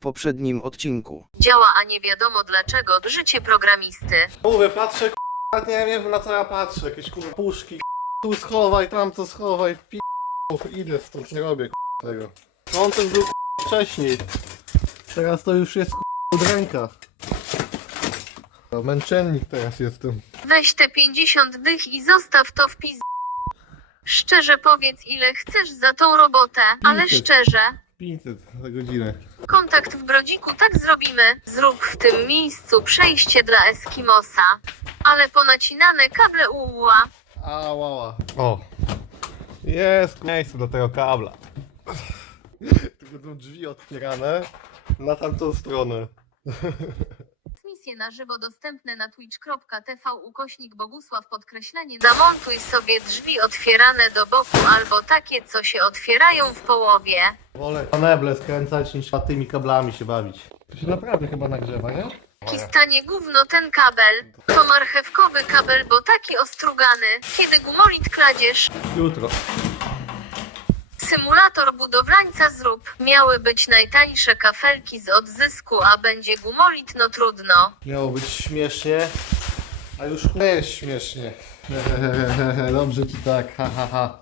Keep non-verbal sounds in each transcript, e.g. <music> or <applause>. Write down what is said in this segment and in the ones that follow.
w poprzednim odcinku. Działa, a nie wiadomo dlaczego. Życie programisty. Mówię, patrzę, k***a, nie wiem na co ja patrzę, jakieś kurwa puszki, k***a, tu schowaj, tam to schowaj, pi... Idę stąd, nie robię k***a, tego. Kontent był k***a, wcześniej, teraz to już jest k***a, od ręka. A Męczennik teraz jestem. Weź te 50 dych i zostaw to w pis... Szczerze powiedz ile chcesz za tą robotę, ale szczerze. 500 za godzinę. Kontakt w Brodziku, tak zrobimy. Zrób w tym miejscu przejście dla Eskimosa. Ale ponacinane kable uła. A, łała. O. Jest miejsce do tego kabla. <laughs> Tylko są drzwi otwierane na tamtą stronę. <laughs> Transmisje na żywo dostępne na twitch.tv ukośnik Bogusław podkreślenie. Zamontuj sobie drzwi otwierane do boku albo takie, co się otwierają w połowie. Wolę meble skręcać niż tymi kablami się bawić. To się naprawdę chyba nagrzewa, nie? Kistanie gówno ten kabel. To marchewkowy kabel, bo taki ostrugany. Kiedy gumolit kradzież, Jutro. Symulator budowlańca zrób. Miały być najtańsze kafelki z odzysku, a będzie gumolit, no trudno. Miało być śmiesznie, a już nie jest śmiesznie. <laughs> Dobrze ci tak, ha ha ha.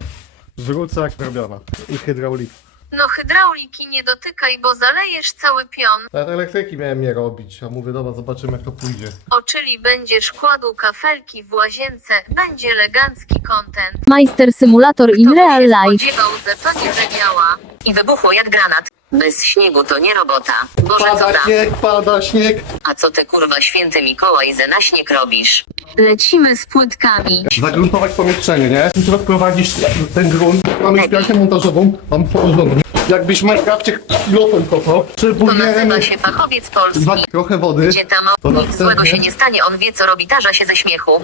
Zwrócę jak robiona. I hydraulik. No hydrauliki nie dotykaj, bo zalejesz cały pion. Nawet elektryki miałem nie robić, a mówię, dobra, zobaczymy jak to pójdzie. O, czyli będziesz kładł kafelki w łazience, będzie elegancki content. Majster Simulator in Kto by real life. spodziewał, że to nie zadziała. I wybuchło jak granat. Bez śniegu to nie robota. Boże, co Pada za... śnieg, pada śnieg. A co ty kurwa święty Mikołaj ze na śnieg robisz? Lecimy z płytkami. Zagruntować pomieszczenie, nie? Trzeba wprowadzić ten grunt. Mamy szpiarkę montażową, mam położoną. Jakbyś w Minecrafcie kilofem kopał. To Potrzebujemy nazywa się fachowiec polski. dwa, trochę wody. Gdzie tam To nic następnie. złego się nie stanie, on wie co robi, tarza się ze śmiechu.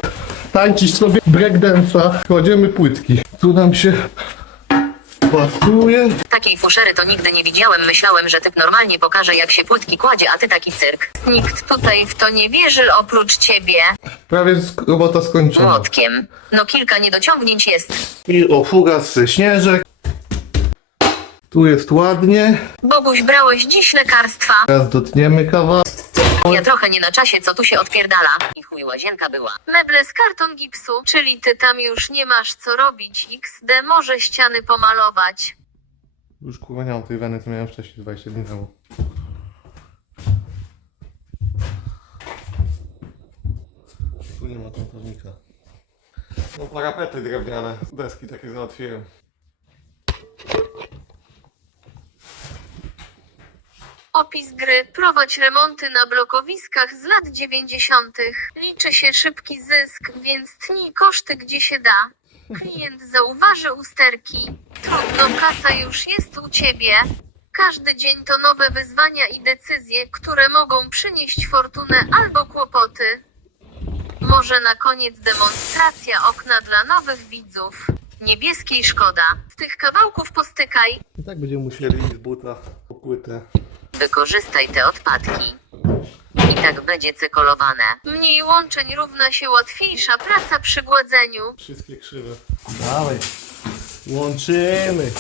tańczyć sobie breakdance'a, kładziemy płytki. Tu nam się pasuje. Takiej fuszery to nigdy nie widziałem, myślałem, że typ normalnie pokaże jak się płytki kładzie, a ty taki cyrk. Nikt tutaj w to nie wierzy oprócz ciebie. Prawie sk- robota skończona. Młotkiem. No kilka niedociągnięć jest. I o fugas śnieżek. Tu jest ładnie. Boguś, brałeś dziś lekarstwa. Teraz dotniemy kawa. Ja trochę nie na czasie, co tu się odpierdala. I chuj łazienka była. Meble z karton gipsu, czyli ty tam już nie masz co robić. XD może ściany pomalować. Już kurwa nie mam tej weny, co miałem wcześniej 20 dni temu. Tu nie ma kątownika. No parapety drewniane, deski takie załatwiłem. Opis gry. Prowadź remonty na blokowiskach z lat 90. Liczy się szybki zysk, więc tnij koszty gdzie się da. Klient zauważy usterki. Trudno, kasa już jest u ciebie. Każdy dzień to nowe wyzwania i decyzje, które mogą przynieść fortunę albo kłopoty. Może na koniec demonstracja okna dla nowych widzów. Niebieskiej szkoda. Z tych kawałków postykaj. I tak będziemy musieli z buta po płytę. Wykorzystaj te odpadki. I tak będzie cykolowane. Mniej łączeń równa się łatwiejsza praca przy gładzeniu. Wszystkie krzywe. Dawaj. Łączymy.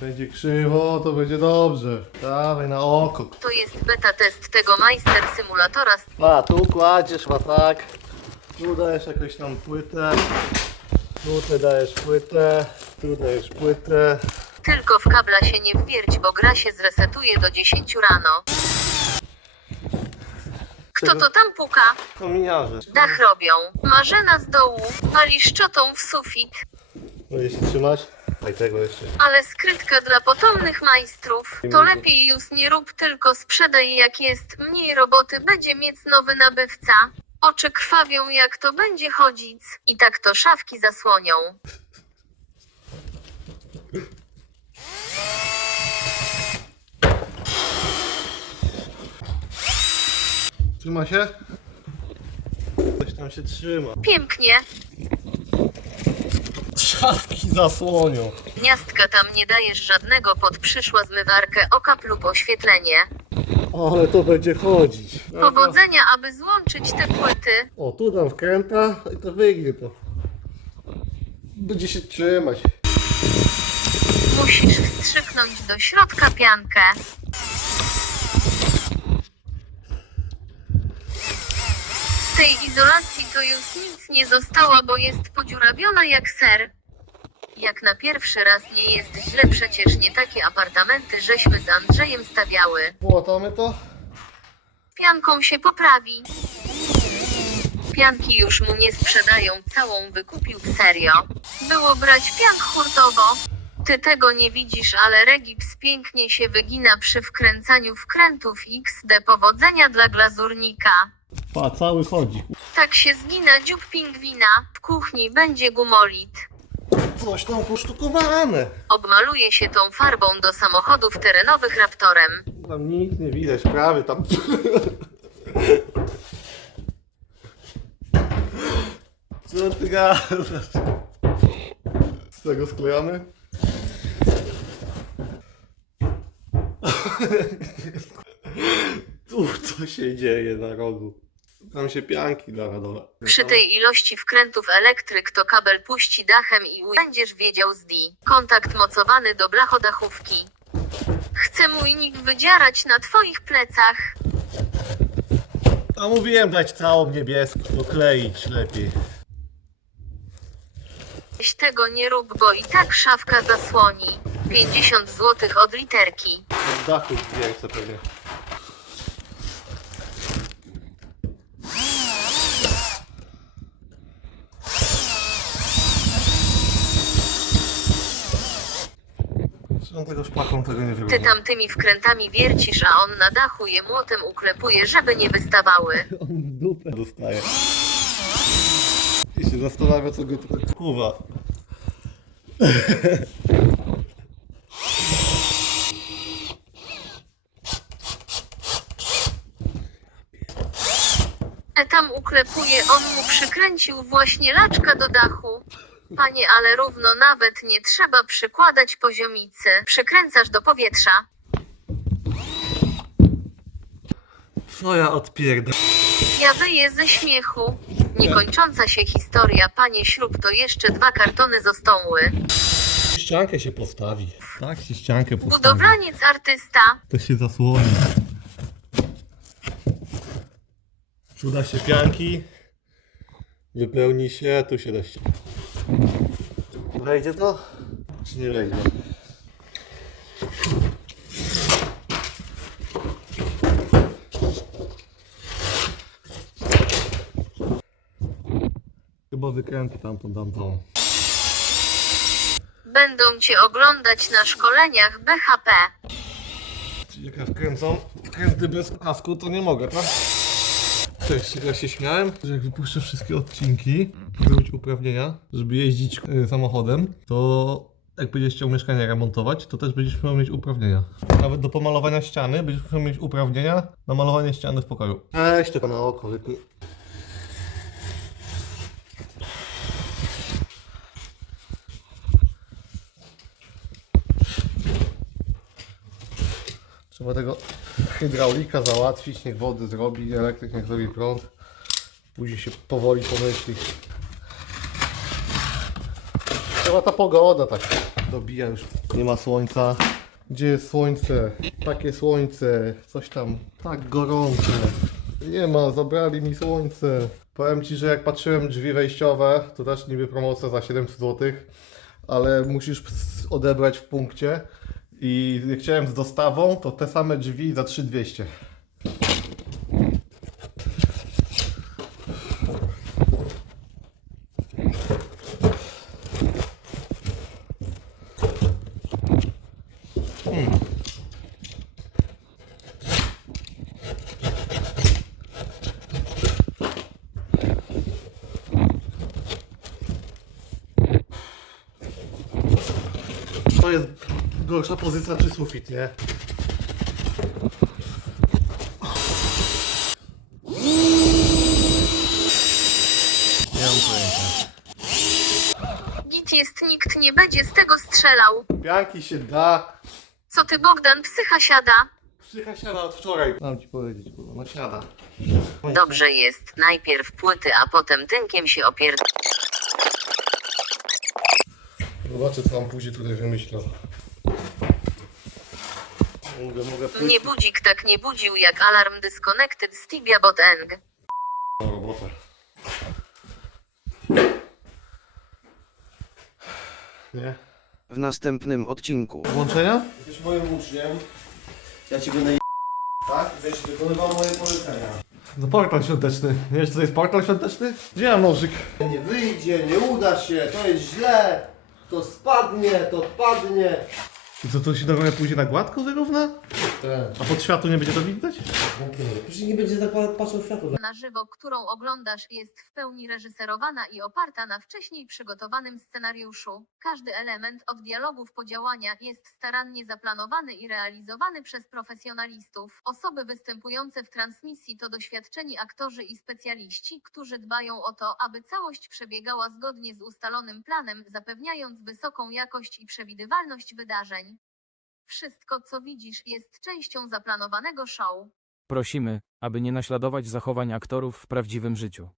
Będzie krzywo, to będzie dobrze. Dawaj na oko. To jest beta test tego Majster Symulatora. A, tu kładziesz, ma tak. Tu dajesz jakąś tam płytę. Tutaj dajesz płytę. Tu dajesz płytę. Tylko w kabla się nie wwierć, bo gra się zresetuje do 10 rano. Kto to tam puka? Kominiarze. Dach robią. Marzena z dołu. Wali szczotą w sufit. Będziesz się trzymać? Daj tego jeszcze. Ale skrytka dla potomnych majstrów. To lepiej już nie rób, tylko sprzedaj jak jest. Mniej roboty będzie mieć nowy nabywca. Oczy krwawią jak to będzie chodzić. I tak to szafki zasłonią. Trzyma się? Coś tam się trzyma. Pięknie. Szafki zasłonią. Gniazdka tam nie dajesz żadnego pod przyszła zmywarkę okap lub oświetlenie. Ale to będzie chodzić. Powodzenia, aby złączyć te płyty. O, tu dam wkręta i to wygnie to. Będzie się trzymać. Musisz wstrzyknąć do środka piankę. Z tej izolacji to już nic nie zostało, bo jest podziurawiona jak ser. Jak na pierwszy raz nie jest źle, przecież nie takie apartamenty żeśmy z Andrzejem stawiały. Błotamy to? Pianką się poprawi. Pianki już mu nie sprzedają, całą wykupił serio. Było brać pian hurtowo. Ty tego nie widzisz, ale Regips pięknie się wygina przy wkręcaniu wkrętów XD powodzenia dla glazurnika. Pa, cały chodzi. Tak się zgina dziób pingwina. W kuchni będzie gumolit. Coś tam posztukowane. Obmaluje się tą farbą do samochodów terenowych raptorem. Tam nic nie widać, prawie tam. Co ty gadasz? Z tego sklejamy? Tu co się dzieje na rogu? Tam się pianki da na dole. Przy tej ilości wkrętów elektryk to kabel puści dachem i będziesz wiedział z D. Kontakt mocowany do blachodachówki. Chcę mój nick wydzierać na twoich plecach. A mówiłem dać całą niebieską, dokleić lepiej. Weź tego nie rób, bo i tak szafka zasłoni. 50 zł od literki. Od dachu wiercę pewnie. Zresztą tego szpaką tego nie Ty tam tymi wkrętami wiercisz, a on na dachu je młotem uklepuje, żeby nie wystawały. <laughs> On w dupę dostaje. I się zastanawia co go tutaj kuwa. <laughs> tam uklepuje, on mu przykręcił właśnie laczka do dachu. Panie, ale równo nawet nie trzeba przykładać poziomicy. Przykręcasz do powietrza. Co ja odpierdam? Ja wyję ze śmiechu. Niekończąca się historia, panie śrub to jeszcze dwa kartony zostały. Ściankę się postawi. Tak się ściankę postawi. Budowlaniec artysta. To się zasłoni. Uda się pianki. Wypełni się, tu się da się. Wejdzie to? Czy nie wejdzie? Chyba wykręty tamtą, tamtą. Będą cię oglądać na szkoleniach BHP. Czyli jak ja wkręcą wkręty bez kasku, to nie mogę, tak? Cześć, ja się śmiałem, że jak wypuszczę wszystkie odcinki, zrobić uprawnienia, żeby jeździć y, samochodem, to jak będziesz chciał mieszkanie remontować, to też będziesz miał mieć uprawnienia. Nawet do pomalowania ściany będziesz musiał mieć uprawnienia na malowanie ściany w pokoju. Weź tylko na oko. Trzeba tego hydraulika załatwić, niech wody zrobi, elektryk niech zrobi prąd. Później się powoli pomyśli. Chyba ta pogoda tak dobija już. Nie ma słońca. Gdzie jest słońce? Takie słońce, coś tam tak gorące. Nie ma, zabrali mi słońce. Powiem Ci, że jak patrzyłem drzwi wejściowe, to też niby promocja za 700 zł, ale musisz odebrać w punkcie. I jak chciałem z dostawą, to te same drzwi za 3200. Hmm. To jest gorsza pozycja czy sufit, nie? Nie mam pojęcia. Git jest, nikt nie będzie z tego strzelał. Pianki się da. Co ty Bogdan, psycha siada? Psycha siada od wczoraj. Mam ci powiedzieć, kurwa, no siada. Dobrze jest, najpierw płyty, a potem tynkiem się opierd... Zobaczę co on później tutaj wymyślał. Mogę, mogę pójść. Nie budzik tak nie budził jak alarm disconnected z Tibia bot Eng. Na. Nie? w następnym odcinku. Włączenia? Jesteś moim uczniem. Ja cię będę. Tak? Będziesz wykonywał moje polecenia. No portal świąteczny. Wiesz co to jest portal świąteczny? Gdzie mam nożyk? Nie wyjdzie, nie uda się, to jest źle, to spadnie, to padnie. I co, to się normalnie pójdzie na gładko wyrówna? Tak. A pod światło nie będzie to widać? Przecież nie będzie tak patrzył w światło. na żywo, którą oglądasz, jest w pełni reżyserowana i oparta na wcześniej przygotowanym scenariuszu. Każdy element od dialogów po działania jest starannie zaplanowany i realizowany przez profesjonalistów. Osoby występujące w transmisji to doświadczeni aktorzy i specjaliści, którzy dbają o to, aby całość przebiegała zgodnie z ustalonym planem, zapewniając wysoką jakość i przewidywalność wydarzeń. Wszystko, co widzisz, jest częścią zaplanowanego show. Prosimy, aby nie naśladować zachowań aktorów w prawdziwym życiu.